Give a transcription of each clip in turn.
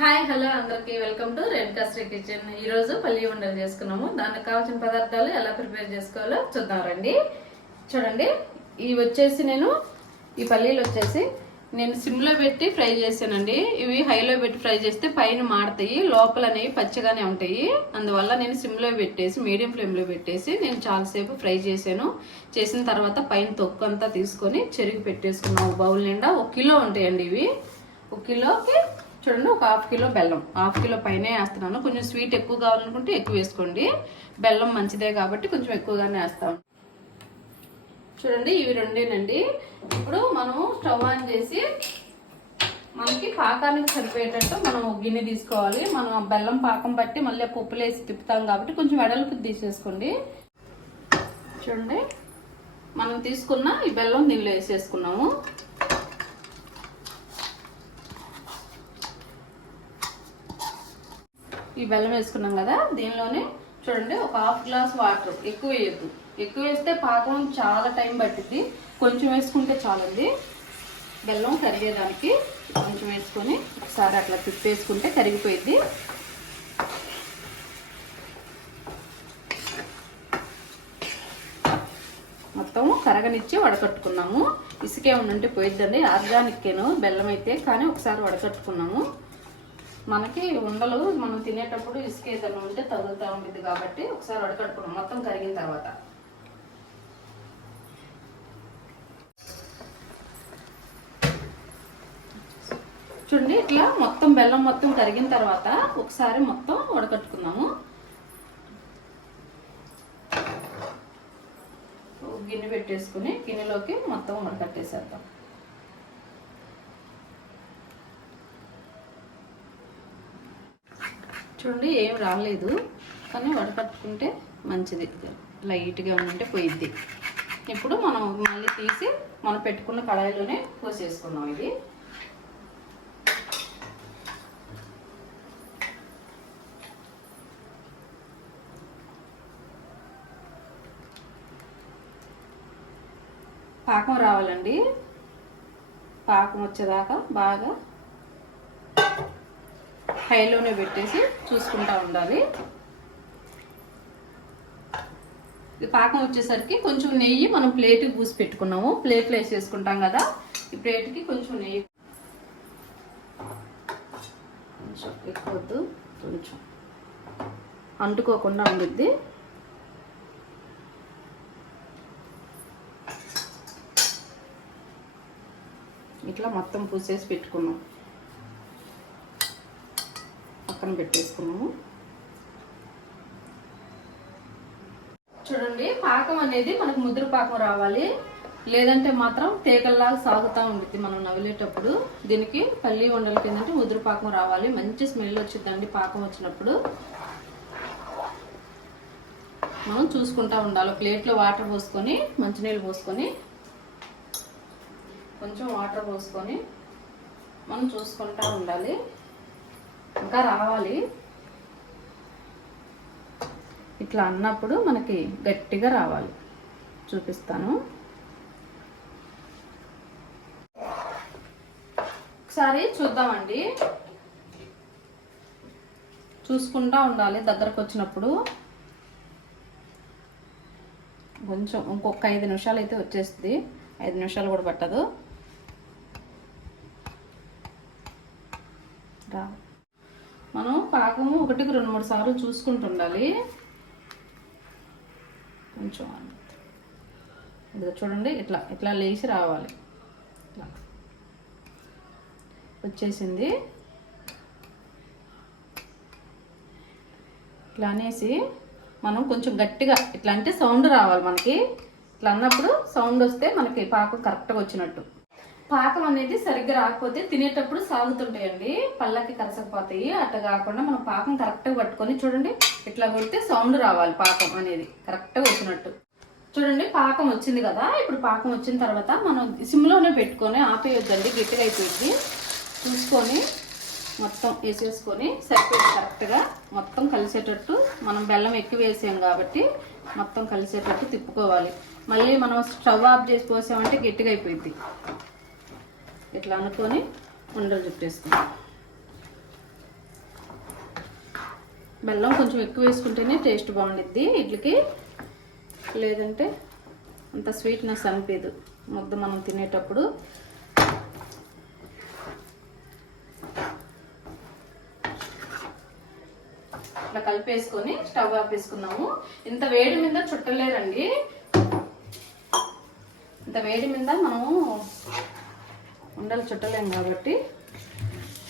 Hi hello అందరికి. Welcome to రెడ్ కస్టరీ కిచెన్. ఈరోజు పల్లి ఉండలు చేసుకున్నాము. దానికి కావాల్సిన పదార్థాలు ఎలా ప్రిపేర్ చేసుకోవాలో చూద్దాం రండి. చూడండి ఇవి వచ్చేసి నేను ఈ పల్లీలు వచ్చేసి నేను సిమ్లో పెట్టి ఫ్రై చేశానండి. ఇవి హైలో పెట్టి ఫ్రై చేస్తే పైన మాడతాయి లోపల అనేవి పచ్చగానే ఉంటాయి. అందువల్ల నేను సిమ్లో పెట్టేసి మీడియం ఫ్లేమ్లో పెట్టేసి నేను చాలాసేపు ఫ్రై చేశాను. చేసిన తర్వాత పైన తొక్కు అంతా తీసుకొని చెరుగు పెట్టేసుకున్నాము. బౌల్ నిండా ఒక కిలో ఉంటాయండి ఇవి. ఒక కిలోకి చూడండి ఒక హాఫ్ కిలో బెల్లం. హాఫ్ కిలో పైనే వేస్తున్నాను. కొంచెం స్వీట్ ఎక్కువ కావాలనుకుంటే ఎక్కువ వేసుకోండి. బెల్లం మంచిదే కాబట్టి కొంచెం ఎక్కువగానే వేస్తాం చూడండి ఇవి రెండేనండి. ఇప్పుడు మనం స్టవ్ ఆన్ చేసి మనకి పాకానికి సరిపోయేటట్టు మనం గిన్నె తీసుకోవాలి. మనం ఆ బెల్లం పాకం బట్టి మళ్ళీ ఆ పప్పులు వేసి తిప్పుతాం కాబట్టి కొంచెం వెడల్పు తీసేసుకోండి. చూడండి మనం తీసుకున్న ఈ బెల్లం దీనిలో వేసేసుకున్నాము. ఈ బెల్లం వేసుకున్నాం కదా దీనిలోనే చూడండి ఒక హాఫ్ గ్లాస్ వాటర్ ఎక్కువ వేయద్దు. ఎక్కువ వేస్తే పాకం చాలా టైం పట్టిద్ది. కొంచెం వేసుకుంటే చాలండి. బెల్లం కరిగేదానికి కొంచెం వేసుకొని ఒకసారి అట్లా తిప్పేసుకుంటే కరిగిపోయింది మొత్తం కరగనిచ్చి వడకట్టుకున్నాము. ఇసుకే ఉండంటే పోయిద్దండి. ఆర్గానిక్కేను బెల్లం అయితే కానీ ఒకసారి వడకట్టుకున్నాము. మనకి ఉండలు మనం తినేటప్పుడు ఇసుక ఏదైనా ఉంటే తగులుతూ ఉంటుంది కాబట్టి ఒకసారి వడకట్టుకున్నాం మొత్తం కరిగిన తర్వాత. చూడండి ఇట్లా మొత్తం బెల్లం మొత్తం కరిగిన తర్వాత ఒకసారి మొత్తం వడకట్టుకుందాము. గిన్నె పెట్టేసుకుని గిన్నెలోకి మొత్తం వడకట్టేసేద్దాం. చూడండి ఏం రాలేదు కానీ వడకట్టుకుంటే మంచిది. లైట్గా ఉంటే పోయిద్ది. ఇప్పుడు మనం మళ్ళీ తీసి మనం పెట్టుకున్న కడాయిలోనే పోసేసుకున్నాం ఇది. పాకం రావాలండి. పాకం వచ్చేదాకా బాగా హైలోనే పెట్టేసి చూసుకుంటా ఉండాలి. ఇది పాకం వచ్చేసరికి కొంచెం నెయ్యి మనం ప్లేట్కి పూసి పెట్టుకున్నాము. ప్లేట్లో వేసేసుకుంటాం కదా. ఈ ప్లేట్కి కొంచెం నెయ్యి. కొంచెం ఎక్కువ కొంచెం. అంటుకోకుండా ఉండిద్ది. ఇట్లా మొత్తం పూసేసి పెట్టుకున్నాం. పక్కన పెట్టేసుకున్నాము. చూడండి పాకం అనేది మనకు ముద్ర పాకం రావాలి. లేదంటే మాత్రం తీగల్లాగా సాగుతూ ఉంటుంది మనం నవ్వులేటప్పుడు దీనికి పల్లి వండలకి ఏంటంటే ముద్ర పాకం రావాలి. మంచి స్మెల్ వచ్చిందండి పాకం వచ్చినప్పుడు. మనం చూసుకుంటా ఉండాలి. ప్లేట్లో వాటర్ పోసుకొని మంచినీళ్ళు పోసుకొని కొంచెం వాటర్ పోసుకొని మనం చూసుకుంటా ఉండాలి. ఇంకా రావాలి. ఇట్లా అన్నప్పుడు మనకి గట్టిగా రావాలి. చూపిస్తాను. ఒకసారి చూద్దామండి. చూసుకుంటా ఉండాలి దగ్గరకు వచ్చినప్పుడు. కొంచెం ఇంకొక ఐదు నిమిషాలు అయితే వచ్చేస్తుంది. ఐదు నిమిషాలు కూడా పట్టదు. రా. మనం పాకము ఒకటికి రెండు మూడు సార్లు చూసుకుంటుండాలి. కొంచెం ఇది చూడండి ఇట్లా ఇట్లా లేచి రావాలి. ఇట్లా. వచ్చేసింది. ఇట్లా అనేసి మనం కొంచెం గట్టిగా ఇట్లా అంటే సౌండ్ రావాలి మనకి. ఇట్లా అన్నప్పుడు సౌండ్ వస్తే మనకి పాకం కరెక్ట్గా వచ్చినట్టు. పాకం అనేది సరిగ్గా రాకపోతే తినేటప్పుడు సాగుతుంటాయండి. పళ్ళకి కరసకపోతాయి. అట్లా కాకుండా మనం పాకం కరెక్ట్గా పట్టుకొని చూడండి ఇట్లా కొడితే సౌండ్ రావాలి పాకం అనేది. కరెక్ట్గా వచ్చినట్టు చూడండి పాకం వచ్చింది కదా. ఇప్పుడు పాకం వచ్చిన తర్వాత మనం సిమ్లోనే పెట్టుకొని ఆపేయొద్దండి. గట్టిగా అయిపోయింది. చూసుకొని మొత్తం వేసేసుకొని సరిపోయింది. కరెక్ట్గా మొత్తం కలిసేటట్టు మనం బెల్లం ఎక్కువ వేసాం కాబట్టి మొత్తం కలిసేటట్టు తిప్పుకోవాలి. మళ్ళీ మనం స్టవ్ ఆఫ్ చేసి పోసామంటే గట్టిగా అయిపోయింది. ఇట్లా అనుకొని ఉండలు చుట్టేసుకుందాం బెల్లం కొంచెం ఎక్కువ వేసుకుంటేనే టేస్ట్ బాగుండిద్ది. ఇడ్లీకి లేదంటే అంత స్వీట్నెస్ అనిపించదు ముద్ద మనం తినేటప్పుడు. ఇట్లా కలిపేసుకొని స్టవ్ ఆపేసుకున్నాము ఇంత వేడి మీద చుట్టలేరండి. ఇంత వేడి మీద మనము ఉండలు చుట్టలేము కాబట్టి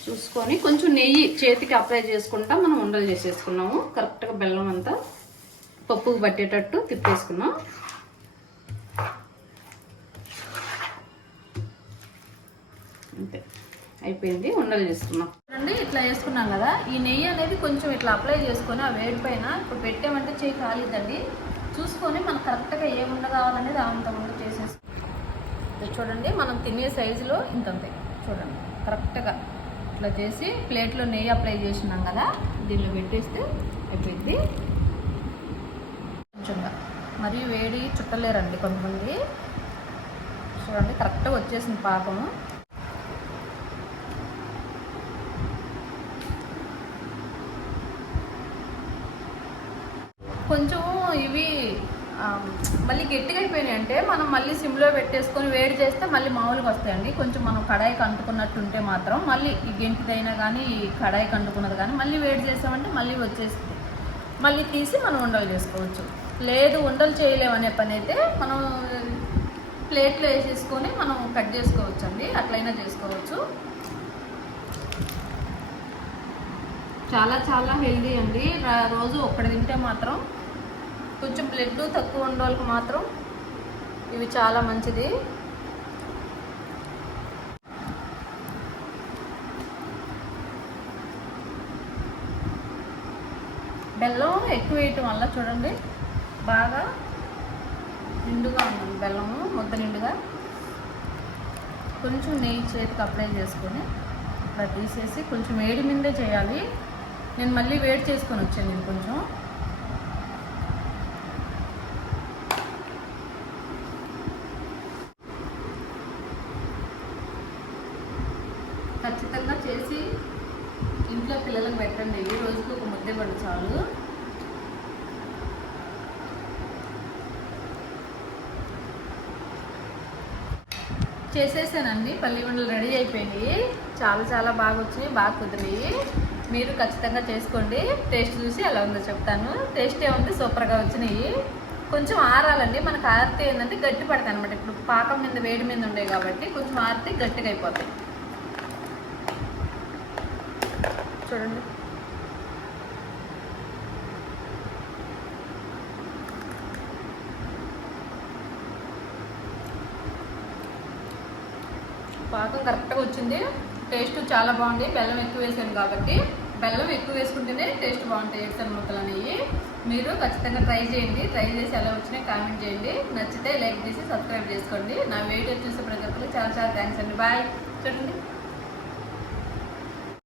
చూసుకొని కొంచెం నెయ్యి చేతికి అప్లై చేసుకుంటా మనం ఉండలు చేసేసుకున్నాము. కరెక్ట్గా బెల్లం అంతా పప్పుకు పట్టేటట్టు తిప్పేసుకున్నాం. అంతే. అయిపోయింది. ఉండలు చేసుకున్నాం. చూడండి ఇట్లా చేసుకున్నాం కదా. ఈ నెయ్యి అనేది కొంచెం ఇట్లా అప్లై చేసుకొని ఆ వేడి పైన ఇప్పుడు పెట్టామంటే చేయి కాలిద్దండి. చూసుకొని మనకు కరెక్ట్గా ఏ ఉండ కావాలనేది అంత ఉండ ఇది చూడండి మనం తినే సైజులో ఇంతంతే చూడండి కరెక్ట్గా ఇట్లా చేసి ప్లేట్లో నెయ్యి అప్లై చేసినాం కదా దీనిలో పెట్టేస్తే అయిపోయింది. కొంచెంగా. మరియు వేడి చుట్టలేరండి కొంతమంది. చూడండి కరెక్ట్గా వచ్చేసింది పాకము. కొంచెం మళ్ళీ గట్టిగా అయిపోయినాయి అంటే మనం మళ్ళీ సిమ్లో పెట్టేసుకొని వేడి చేస్తే మళ్ళీ మామూలుగా వస్తాయండి కొంచెం మనం కడాయికి అంటుకున్నట్టు ఉంటే మాత్రం మళ్ళీ ఈ గెంటిదైనా కానీ ఈ కడాయికి అంటుకున్నది కానీ మళ్ళీ వేడి చేసామంటే మళ్ళీ వచ్చేస్తుంది మళ్ళీ తీసి మనం ఉండలు చేసుకోవచ్చు. లేదు ఉండలు చేయలేమనే పని అయితే మనం ప్లేట్లో వేసేసుకొని మనం కట్ చేసుకోవచ్చు అండి అట్లయినా చేసుకోవచ్చు. చాలా చాలా హెల్దీ అండి. రోజు ఒక్కటి తింటే మాత్రం కొంచెం బ్లడ్ తక్కువ ఉన్న వాళ్ళకి మాత్రం ఇవి చాలా మంచిది. బెల్లం ఎక్కువ వేయటం వల్ల చూడండి బాగా నిండుగా ఉంది బెల్లము ముద్ద నిండుగా. కొంచెం నెయ్యి చేతికి అప్లై చేసుకొని ఇట్లా తీసేసి కొంచెం వేడి మీదే చేయాలి. నేను మళ్ళీ వేడి చేసుకొని వచ్చాను నేను కొంచెం. ఖచ్చితంగా చేసి ఇంట్లో పిల్లలకు పెట్టండి. ఈ రోజుకి ఒక ముద్దే పడు చాలు. చేసేసానండి. పల్లి ఉండలు రెడీ అయిపోయినాయి. చాలా చాలా బాగా వచ్చినాయి బాగా కుదిరినాయి. మీరు ఖచ్చితంగా చేసుకోండి. టేస్ట్ చూసి ఎలా ఉందో చెప్తాను. టేస్ట్ ఏముంది? సూపర్గా వచ్చినాయి. కొంచెం ఆరాలండి. మనకు ఆరితే ఏంటంటే గట్టి పడతాయి అనమాట ఇప్పుడు పాకం మీద వేడి మీద ఉండే కాబట్టి కొంచెం ఆరితే గట్టిగా అయిపోతాయి. చూడండి. పాకం కరెక్ట్గా వచ్చింది. టేస్ట్ చాలా బాగుంది. బెల్లం ఎక్కువ వేసాను కాబట్టి బెల్లం ఎక్కువ వేసుకుంటేనే టేస్ట్ బాగుంటాయి ఎగ్సన్ ముక్కలు అనేవి. మీరు ఖచ్చితంగా ట్రై చేయండి. ట్రై చేసి ఎలా వచ్చినా కామెంట్ చేయండి. నచ్చితే లైక్ చేసి సబ్స్క్రైబ్ చేసుకోండి. నా వీడియో చూసే ప్రతి ఒక్కరికి చాలా చాలా థ్యాంక్స్ అండి. బాయ్ చూడండి.